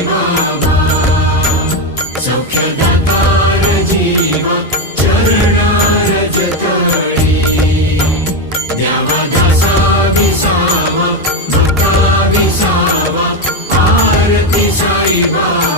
ठेवावा सौख्यदातार जीवा चरणारज तळी द्यावा दासा विसावा भक्ता विसावा आरती साईबा